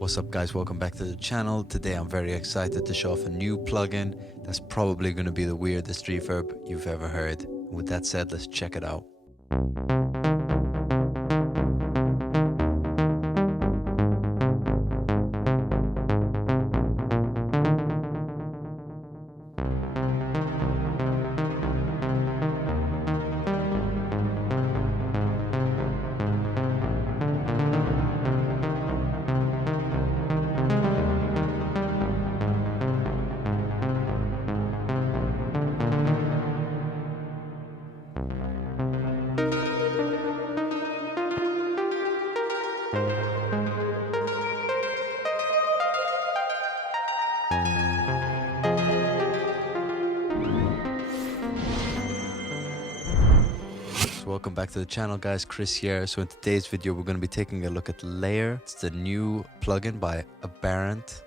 What's up guys, welcome back to the channel. Today I'm very excited to show off a new plugin that's probably going to be the weirdest reverb you've ever heard. With that said, let's check it out. Welcome back to the channel guys, Chris here. So in today's video we're going to be taking a look at Lair. It's the new plugin by Aberrant.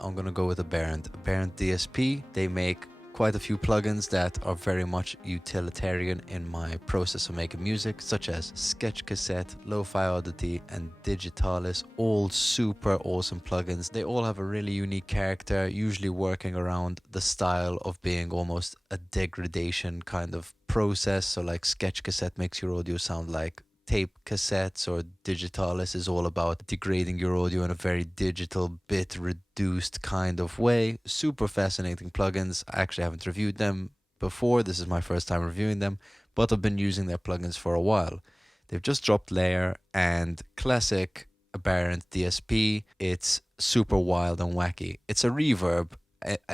I'm going to go with Aberrant DSP. They make quite a few plugins that are very much utilitarian in my process of making music, such as Sketch Cassette, Lo-Fi Oddity and Digitalis. All super awesome plugins. They all have a really unique character, usually working around the style of being almost a degradation kind of process. So like Sketch Cassette makes your audio sound like tape cassettes, or Digitalis is all about degrading your audio in a very digital, bit reduced kind of way. Super fascinating plugins. I actually haven't reviewed them before. This is my first time reviewing them, but I've been using their plugins for a while. They've just dropped Lair, and classic Aberrant DSP. It's super wild and wacky. It's a reverb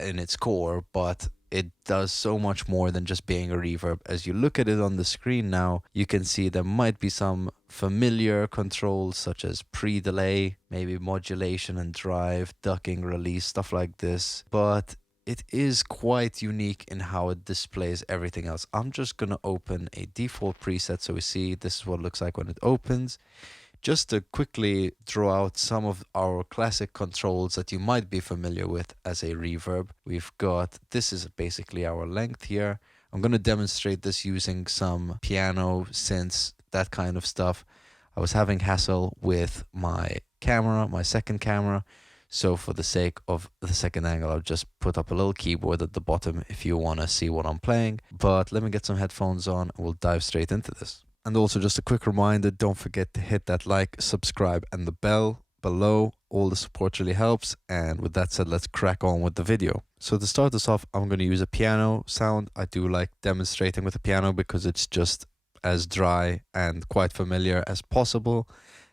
in its core, but it does so much more than just being a reverb. As you look at it on the screen now, you can see there might be some familiar controls such as pre-delay, maybe modulation and drive, ducking, release, stuff like this. But it is quite unique in how it displays everything else. I'm just going to open a default preset so we see this is what it looks like when it opens. Just to quickly draw out some of our classic controls that you might be familiar with as a reverb. We've got, this is basically our length here. I'm going to demonstrate this using some piano, synths, that kind of stuff. I was having hassle with my camera, my second camera. So for the sake of the second angle, I'll just put up a little keyboard at the bottom if you want to see what I'm playing. But let me get some headphones on and we'll dive straight into this. And also just a quick reminder, don't forget to hit that like, subscribe and the bell below. All the support really helps. And with that said, let's crack on with the video. So to start this off, I'm going to use a piano sound. I do like demonstrating with the piano because it's just as dry and quite familiar as possible.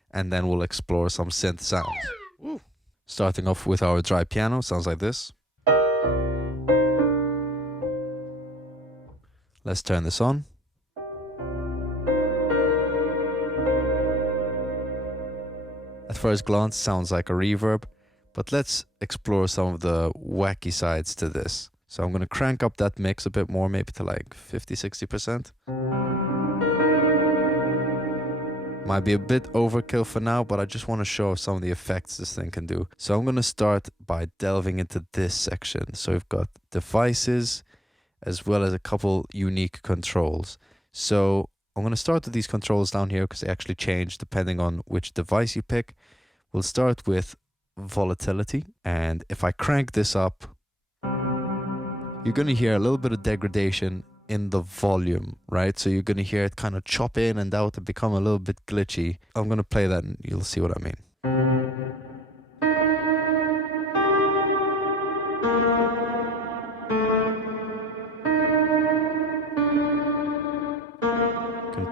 And then we'll explore some synth sounds. Woo. Starting off with our dry piano, sounds like this. Let's turn this on. At first glance, sounds like a reverb, but let's explore some of the wacky sides to this. So I'm going to crank up that mix a bit more, maybe to like 50-60%. Might be a bit overkill for now, but I just want to show some of the effects this thing can do. So I'm going to start by delving into this section. So we've got devices as well as a couple unique controls. So I'm going to start with these controls down here because they actually change depending on which device you pick. We'll start with volatility, and if I crank this up, you're going to hear a little bit of degradation in the volume, right? So you're going to hear it kind of chop in and out and become a little bit glitchy. I'm going to play that and you'll see what I mean.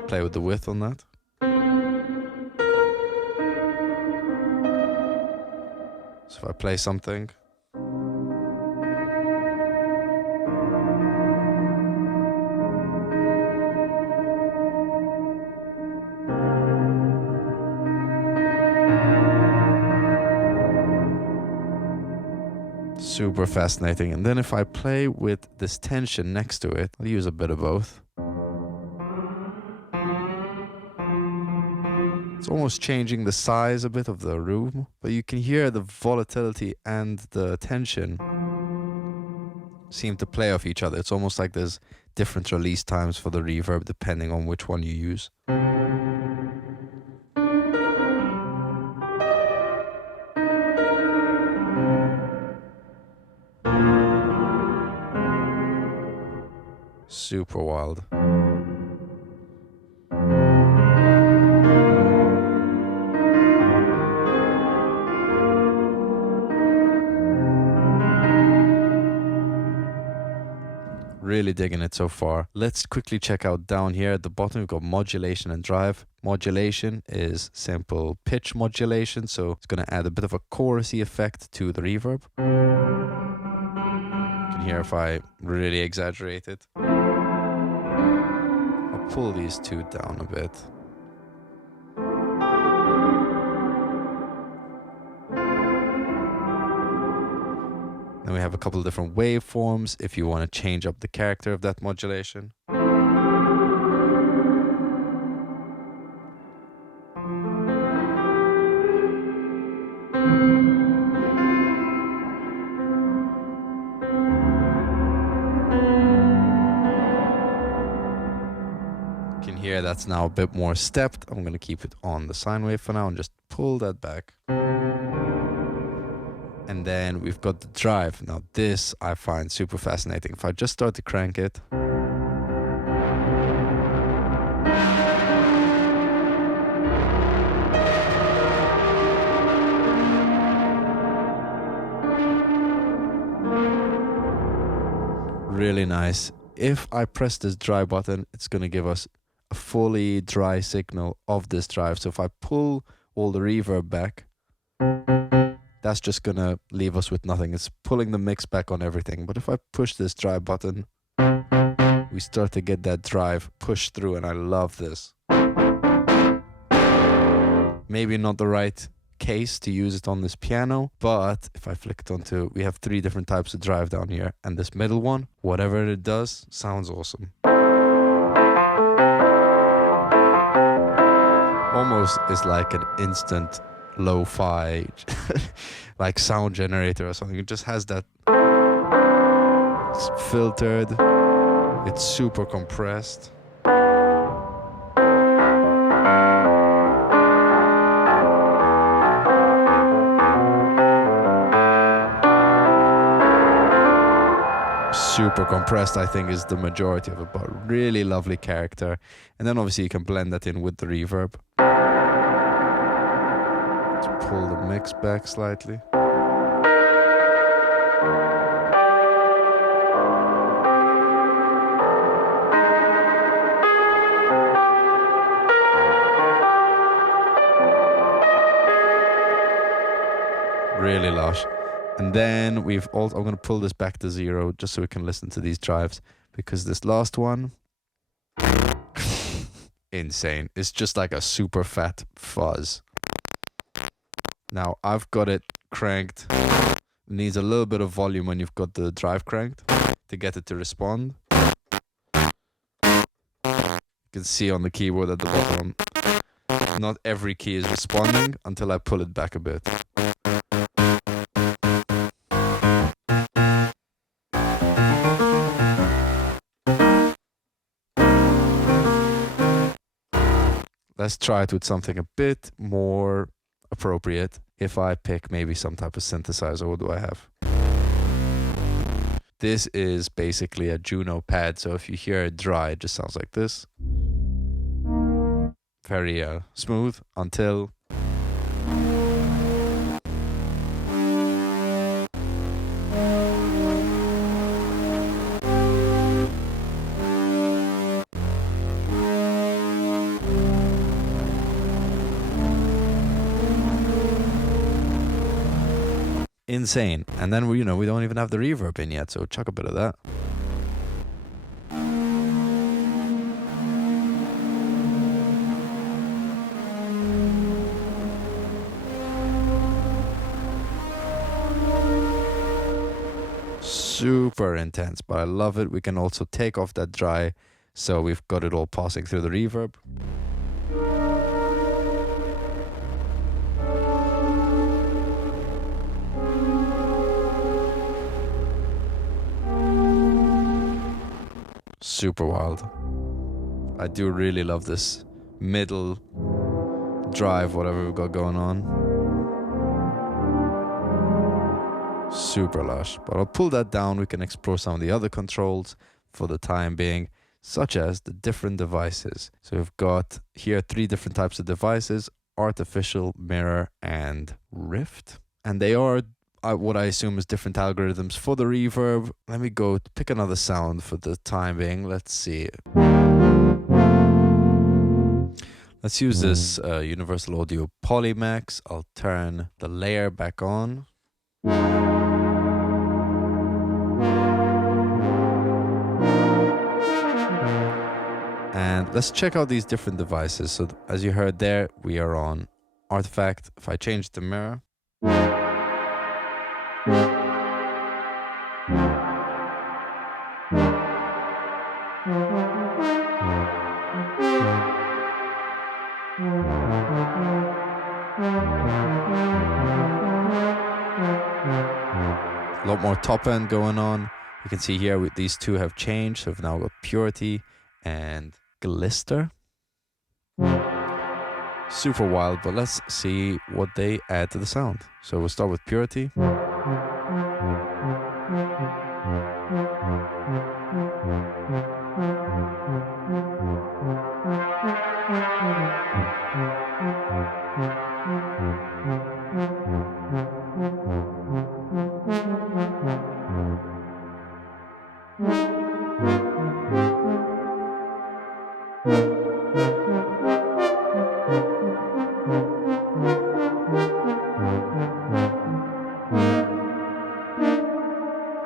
Play with the width on that. So if I play something, super fascinating. And then if I play with this tension next to it, I'll use a bit of both. It's almost changing the size a bit of the room, but you can hear the volatility and the tension seem to play off each other. It's almost like there's different release times for the reverb depending on which one you use. Super wild. Really digging it so far. Let's quickly check out down here at the bottom. We've got modulation and drive. Modulation is simple pitch modulation, so it's going to add a bit of a chorusy effect to the reverb. You can hear if I really exaggerate it. I'll pull these two down a bit. Then we have a couple of different waveforms if you want to change up the character of that modulation. You can hear that's now a bit more stepped. I'm going to keep it on the sine wave for now and just pull that back. And then we've got the drive. Now this I find super fascinating. If I just start to crank it. Really nice. If I press this dry button, it's going to give us a fully dry signal of this drive. So if I pull all the reverb back, that's just gonna leave us with nothing. It's pulling the mix back on everything. But if I push this drive button, we start to get that drive pushed through, and I love this. Maybe not the right case to use it on this piano, but if I flick it onto, we have 3 different types of drive down here, and this middle one, whatever it does, sounds awesome. Almost is like an instant lo-fi like sound generator or something. It just has that. It's filtered, it's super compressed. Super compressed, I think, is the majority of it, but really lovely character. And then obviously you can blend that in with the reverb. Pull the mix back slightly. Really lush. And then we've also, I'm going to pull this back to 0 just so we can listen to these drives, because this last one, insane. It's just like a super fat fuzz. Now I've got it cranked. It needs a little bit of volume when you've got the drive cranked to get it to respond. You can see on the keyboard at the bottom, not every key is responding until I pull it back a bit. Let's try it with something a bit more appropriate. If I pick maybe some type of synthesizer, what do I have? This is basically a Juno pad, so if you hear it dry, it just sounds like this. Very smooth until... insane. And then we don't even have the reverb in yet, so chuck a bit of that. Super intense, but I love it. We can also take off that dry, so we've got it all passing through the reverb. Super wild. I do really love this middle drive, whatever we've got going on. Super lush. But I'll pull that down. We can explore some of the other controls. for the time being, such as the different devices. So we've got here 3 different types of devices: artificial, mirror, and rift. And they are what I assume is different algorithms for the reverb. Let me go pick another sound for the time being. Let's see. Let's use this Universal Audio Polymax. I'll turn the layer back on. And let's check out these different devices. So as you heard there, we are on Artifact. If I change the mirror, a lot more top end going on. You can see here these two have changed. So we've now got Purity and Glister. Super wild, but let's see what they add to the sound. So we'll start with Purity.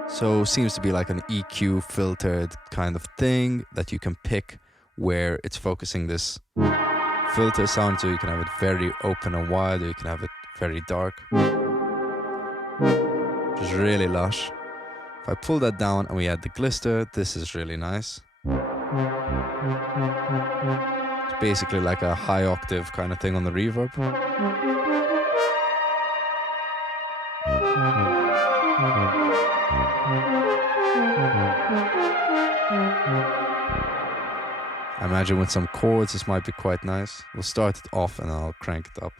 So seems to be like an EQ filtered kind of thing that you can pick where it's focusing this filter sound. So you can have it very open and wide, or you can have it very dark, which is really lush. If I pull that down and we add the Glister, this is really nice. It's basically like a high octave kind of thing on the reverb. I imagine with some chords this might be quite nice. We'll start it off and I'll crank it up.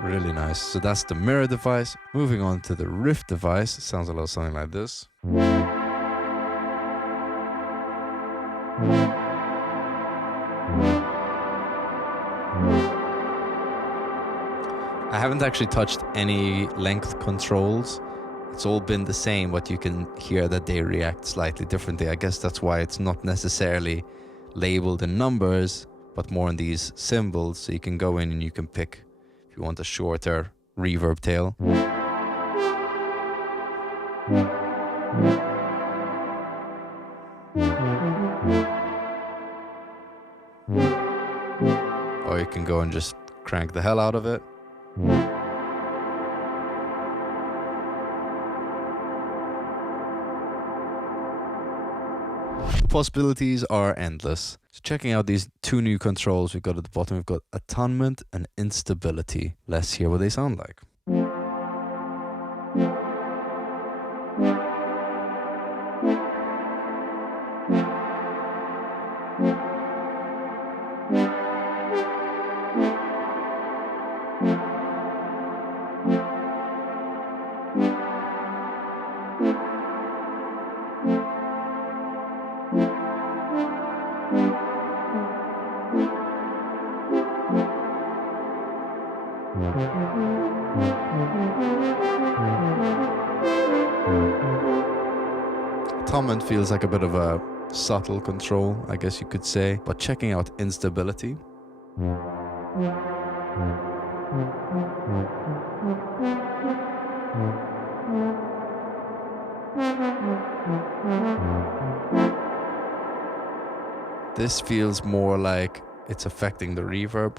Really nice. So that's the mirror device. Moving on to the rift device. It sounds a little something like this. I haven't actually touched any length controls. It's all been the same, but you can hear that they react slightly differently. I guess that's why it's not necessarily labeled in numbers, but more in these symbols. So you can go in and you can pick if you want a shorter reverb tail. Or you can go and just crank the hell out of it. The possibilities are endless. So checking out these two new controls we've got at the bottom, we've got Attunement and Instability. Let's hear what they sound like. Attunement feels like a bit of a subtle control, I guess you could say, but checking out Instability. This feels more like it's affecting the reverb.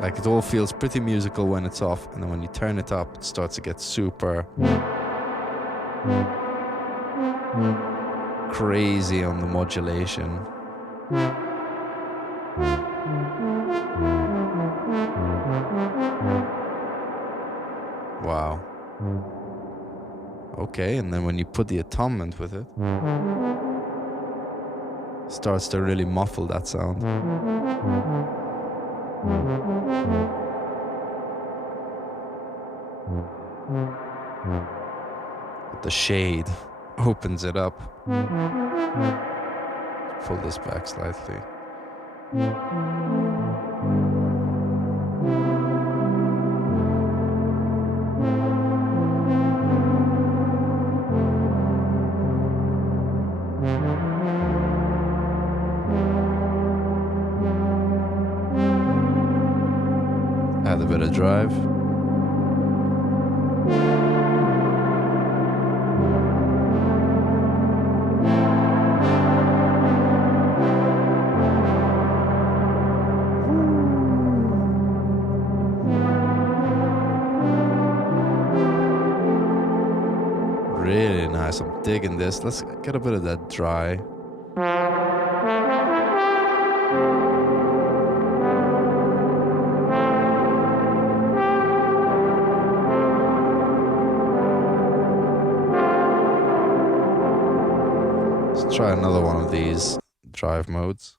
Like it all feels pretty musical when it's off, and then when you turn it up, it starts to get super crazy on the modulation. Wow. Okay, and then when you put the attunement with it, starts to really muffle that sound. But the shade opens it up. Pull this back slightly. Add a bit of drive. Really nice, I'm digging this. Let's get a bit of that dry. Let's try another one of these drive modes.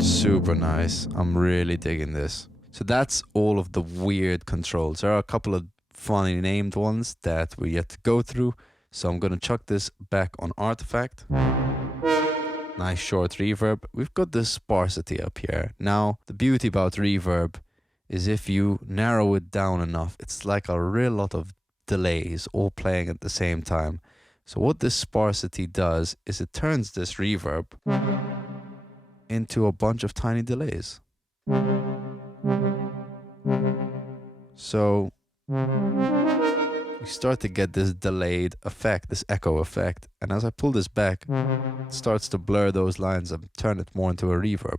Super nice. I'm really digging this. So that's all of the weird controls. There are a couple of funny named ones that we're yet to go through. So I'm going to chuck this back on Artifact. Nice short reverb. We've got this sparsity up here. Now, the beauty about reverb is if you narrow it down enough, it's like a real lot of delays all playing at the same time. So what this sparsity does is it turns this reverb into a bunch of tiny delays. So you start to get this delayed effect, this echo effect. And as I pull this back, it starts to blur those lines and turn it more into a reverb.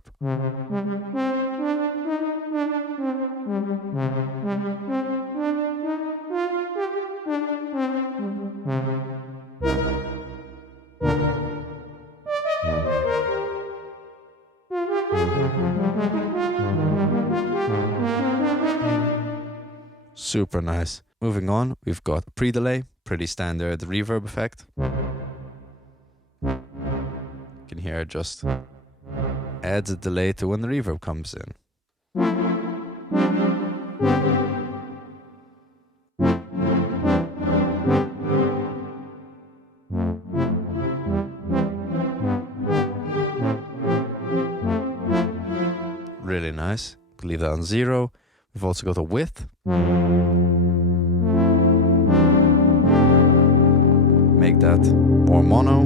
Super nice. Moving on, we've got a pre-delay, pretty standard reverb effect. You can hear it just adds a delay to when the reverb comes in. Really nice. Leave that on 0. We've also got a width. Make that more mono.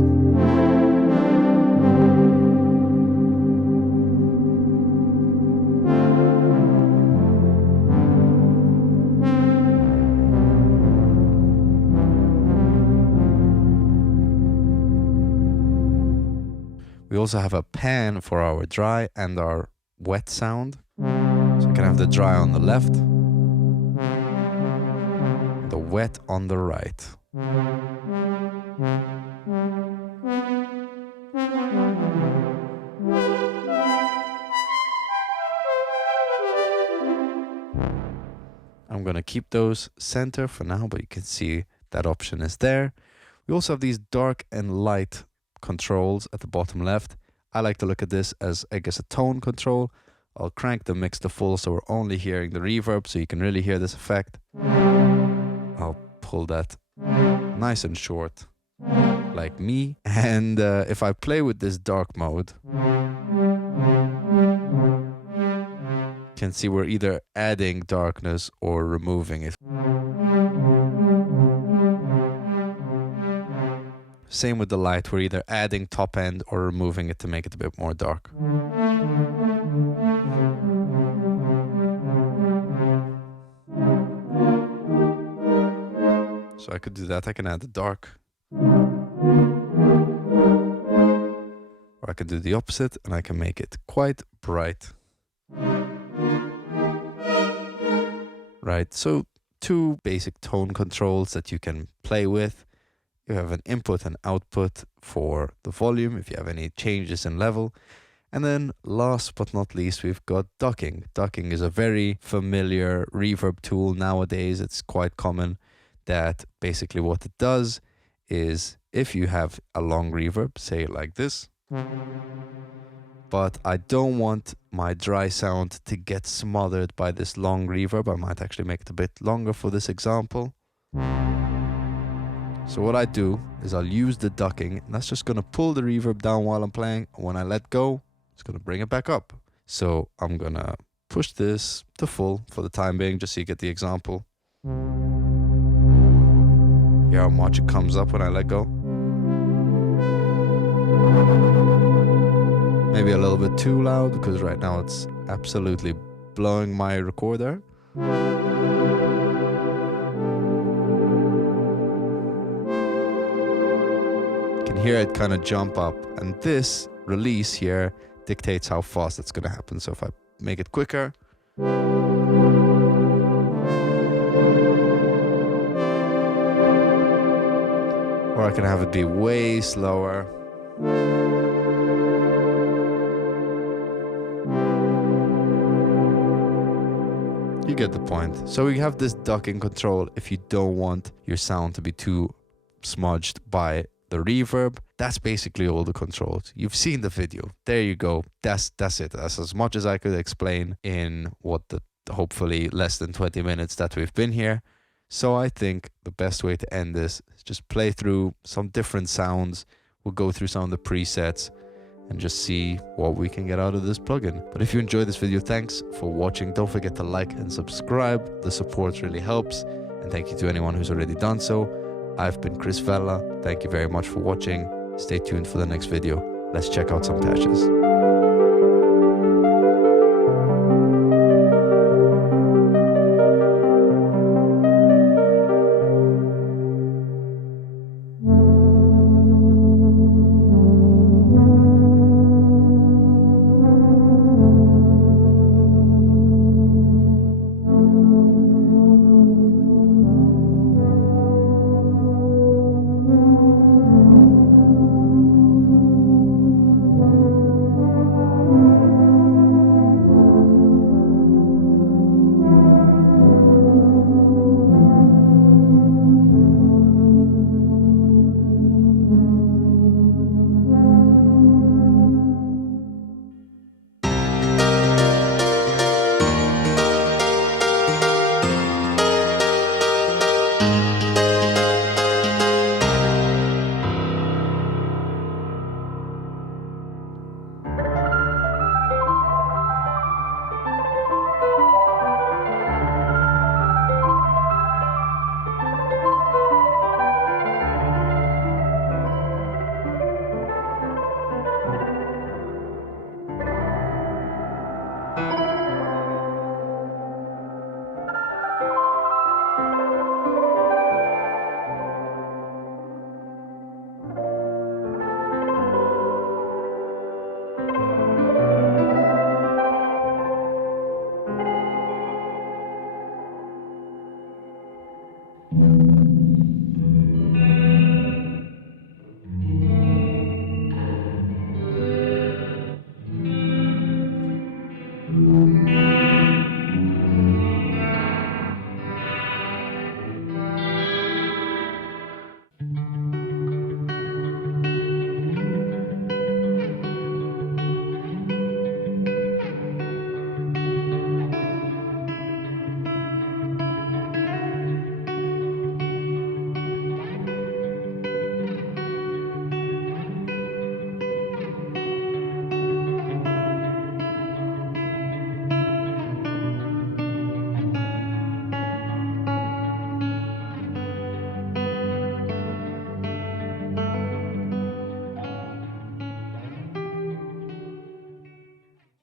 We also have a pan for our dry and our wet sound. So you can have the dry on the left, the wet on the right. I'm gonna keep those center for now, but you can see that option is there. We also have these dark and light controls at the bottom left. I like to look at this as, I guess, a tone control. I'll crank the mix to full so we're only hearing the reverb, so you can really hear this effect. I'll pull that nice and short, like me. And if I play with this dark mode, you can see we're either adding darkness or removing it. Same with the light, we're either adding top end or removing it to make it a bit more dark. So I could do that, I can add the dark. Or I can do the opposite and I can make it quite bright. Right, so two basic tone controls that you can play with. You have an input and output for the volume if you have any changes in level. And then last but not least, we've got ducking. Ducking is a very familiar reverb tool nowadays. It's quite common that basically what it does is if you have a long reverb, say like this, but I don't want my dry sound to get smothered by this long reverb. I might actually make it a bit longer for this example. So what I do is I'll use the ducking, and that's just going to pull the reverb down while I'm playing. When I let go, it's going to bring it back up. So I'm going to push this to full for the time being, just so you get the example. Hear how much it comes up when I let go. Maybe a little bit too loud, because right now it's absolutely blowing my recorder. Hear it kind of jump up, and this release here dictates how fast it's going to happen. So if I make it quicker, or I can have it be way slower. You get the point. So we have this ducking control if you don't want your sound to be too smudged by the reverb. That's basically all the controls. You've seen the video. There you go. That's it. That's as much as I could explain in what the hopefully less than 20 minutes that we've been here. So I think the best way to end this is just play through some different sounds. We'll go through some of the presets and just see what we can get out of this plugin. But if you enjoyed this video, thanks for watching. Don't forget to like and subscribe. The support really helps. And thank you to anyone who's already done so. I've been Chris Vella. Thank you very much for watching. Stay tuned for the next video. Let's check out some patches.